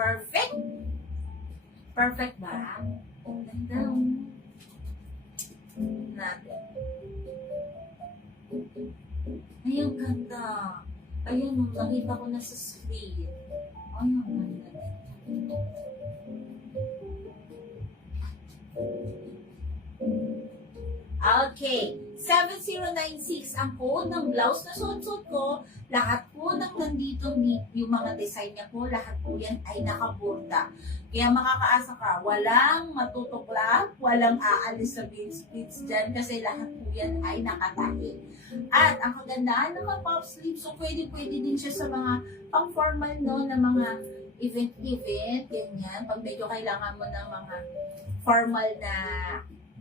Perfect? Perfect ba? Ganda. Natin. Ay, ang ganda. Ayun, nakita ko na sa screen. Ay, ang ganda. Okay. 7096 ang code ng blouse na suot-suot ko. Lahat po ng nandito, yung mga design niya po, lahat po yan ay nakaburda. Kaya makakaasa ka, walang matutuklap, walang aalis sa beads dyan kasi lahat po yan ay nakatahi. At ang kagandahan ng puff sleeve, so pwede din siya sa mga pang-formal no, na mga event, ganyan. Pag medyo kailangan mo ng mga formal na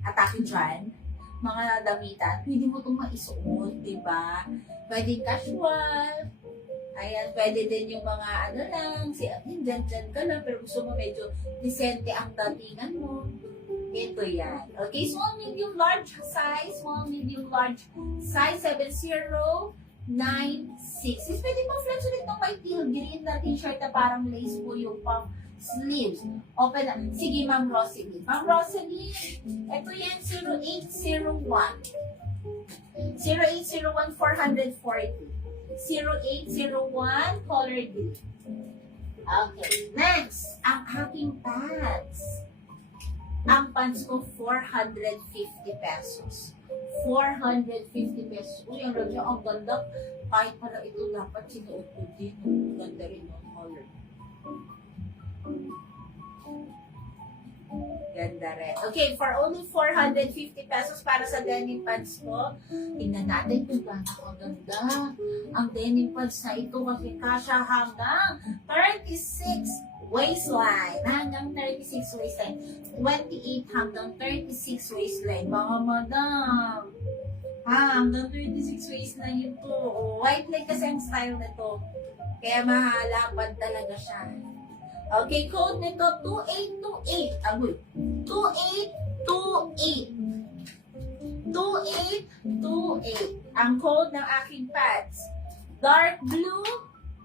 atake dyan, mga damitan, pwede mo itong maisuot, di ba? Pwede casual, ayan, pwede din yung mga ano lang, dyan ka lang, pero gusto mo medyo decente ang datingan mo. Ito yan. Okay, small, medium, large size, small, medium, large size, 7096. Is pwede pang flex ulit ng may teal green na t-shirt na parang lace po yung pang sleeves. Open na. Sige, Ma'am Rosalie. Ma'am Rosalie, ito yan, 0801. 0801 440. 0801 color D. Okay. Next, ang aking pants. Ang pants ko, 450 pesos. 450 pesos. Uy, ang radyo, ang ganda. Kahit pala ito, dapat sinuot ko din. Ganda rin yung color. Ganda rin. Okay, for only 450 pesos para sa denim pants ko. Tingnan natin kung gaano kaganda ang denim pants na ito kasi kasya hanggang 36 waistline. Hanggang 36 waistline. 28 hanggang 36 waistline. Mga madam. Hanggang 36 waistline ito. White leg kasi ang style nito. Kaya mahalapad talaga siya. Okay, code nito 2828. Agoy. 2828. 2828. Ang code ng aking pads. Dark blue,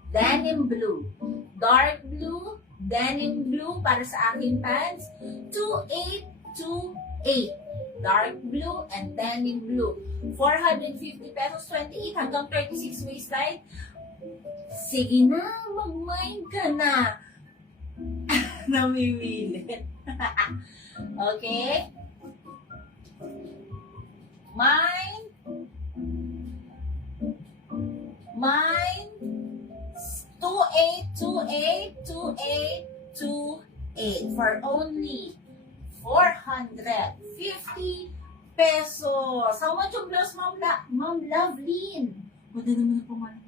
denim blue. Dark blue, denim blue para sa aking pants. 2828. Dark blue and denim blue. 450 pesos, 28 hanggang 36 waistline. Sige na, mag-mind ka na. Namimili. Okay? Mine 2828 for only 450 pesos. How much yung blouse, Ma'am Lovelyn? Wala naman po man.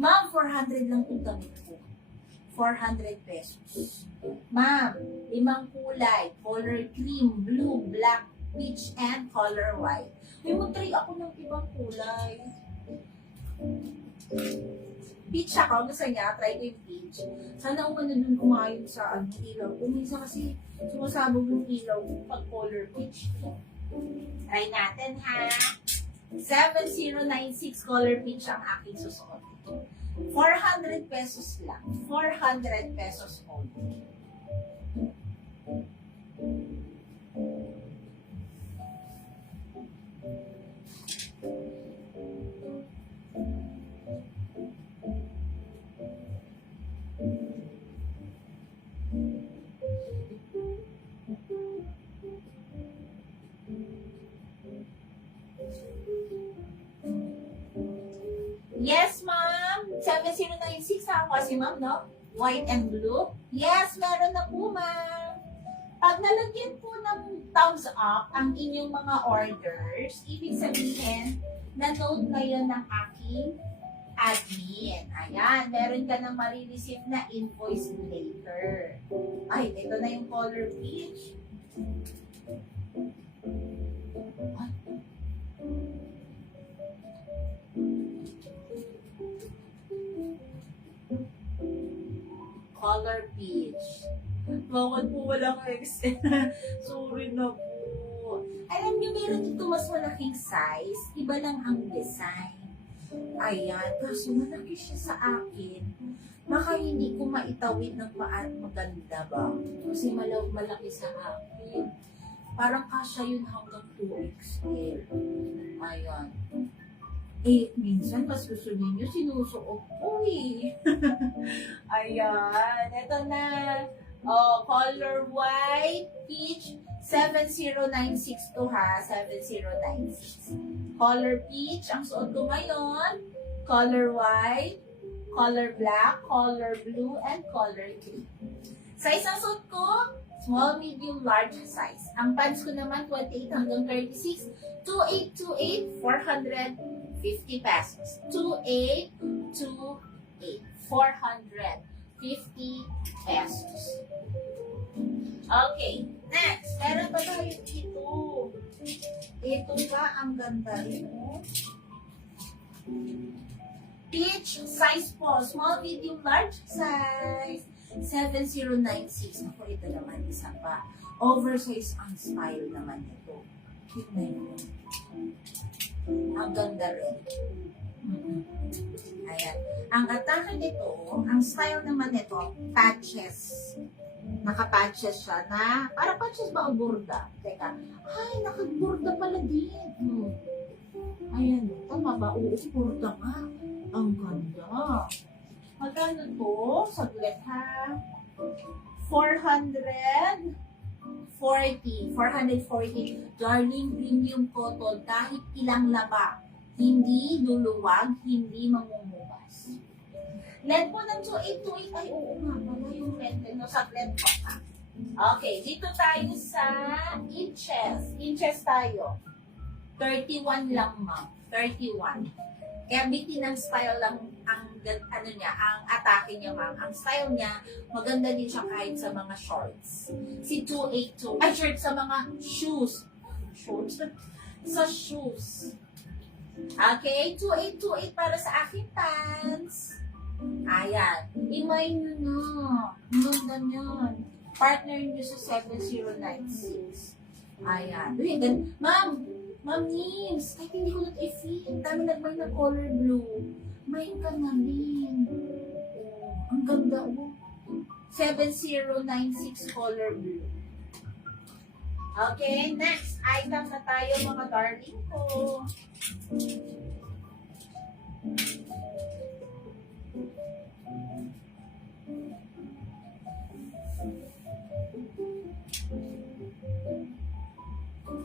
Ma'am, 400 lang itong damit ko. 400 pesos. Ma'am, 5 kulay. Color cream, blue, black, peach, and color white. May mag-try ako ng ibang kulay. Peach ako. Gusto niya, try ko yung peach. Sana umano dun umayon sa ilaw. Kung minsan kasi sumasabog yung ilaw pag color peach. Try natin, ha? 7096 color peach ang aking susuot. 400 pesos lang. 400 pesos only. Yes, ma'am. 7096 ako kasi, ma'am, no? White and blue. Yes, meron na po, ma'am. Pag nalagyan po ng thumbs up ang inyong mga orders, ibig sabihin, na-note na yun ng aking admin. Ayan, meron ka nang marireceive na invoice later. Ay, ito na yung color peach. Color peach. Bakit po walang Excel? Sorry na po. Alam niyo, meron dito mas malaking size. Iba lang ang design. Ayan, kaso malaki siya sa akin. Baka hindi ko maitawid ng maganda ba? Kasi malaki sa akin. Parang kasya yun hanggang 2XL. Ayan. Eh, minsan mas gusto ninyo sinusuot ko eh. Ayan, ito na. Oh, color white, peach, 7096 to ha, 7096. Color peach, ang suot ko ngayon. Color white, color black, color blue, and color green. Size ang suot ko, small, medium, large size. Ang pants ko naman, 28 hanggang 36, 2828, 450 pesos. 2828, 450 pesos. Okay, next. Meron pa tayo ito. Ito pa, ang ganda rin. Peach, size po. Small, medium, large size. 7096. Ako, ito naman, isa pa. Oversize ang style naman ito. Cute na yun. Ang ganda rin. Ayan. Ang atake nito, ang style naman nito, patches. Naka-patches siya na, para patches ba o burda? Teka, ay, naka-burda pala din. Ayan, tama ba? Oo, burda nga. Ang ganda. Magkano to? Saglit ha. 440. 440. Darling premium cotton, kahit ilang laba. Hindi luluwag, hindi mamumukas. Length po ng 2828, ay oo nga, pala yung length no, sa length po. Okay, dito tayo sa inches. Inches tayo. 31 lang ma'am. 31. Kaya bitin ng style lang ang ano niya, ang atake niya ma'am. Ang style niya, maganda din siya kahit sa mga shorts. Si 282, ay short sa mga shoes. Shorts? Sa shoes. Okay, 2828 para sa aking pants. Ayan. Imay nyo na. Ang ganda niyan. Partner nyo sa 7096. Ayan. Ma'am Nims, kahit hindi ko na-i-fit. Dami nagmay na color blue. May ka na din. Oh, ang ganda oh. 7096 color blue. Okay, next item na tayo mga darling ko.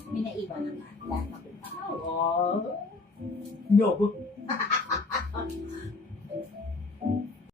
Minaiba na ba? Lahat na ko. Oh. No.